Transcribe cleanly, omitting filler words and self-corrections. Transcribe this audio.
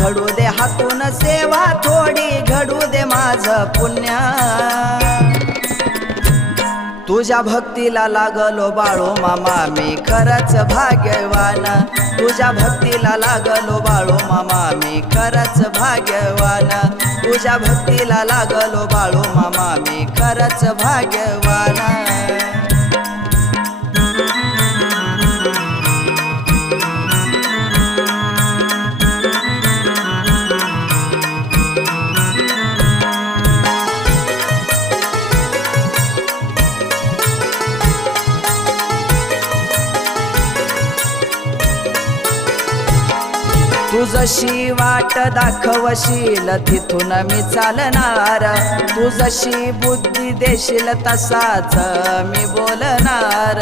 घडू दे हातून सेवा थोडी, घडू दे माझं पुण्य। तुझ्या भक्तीला लागलो बाळू मामा मी खरंच भाग्यवान, तुझ्या भक्तीला लागलो बाळू मामा मी खरंच भाग्यवान, तुझ्या भक्तीला लागलो बाळू मामा मी खरंच भाग्यवान। तू जशी वाट दाखवशील तिथून मी चालणार, तू जशी बुद्धी देशील तसाच मी बोलणार।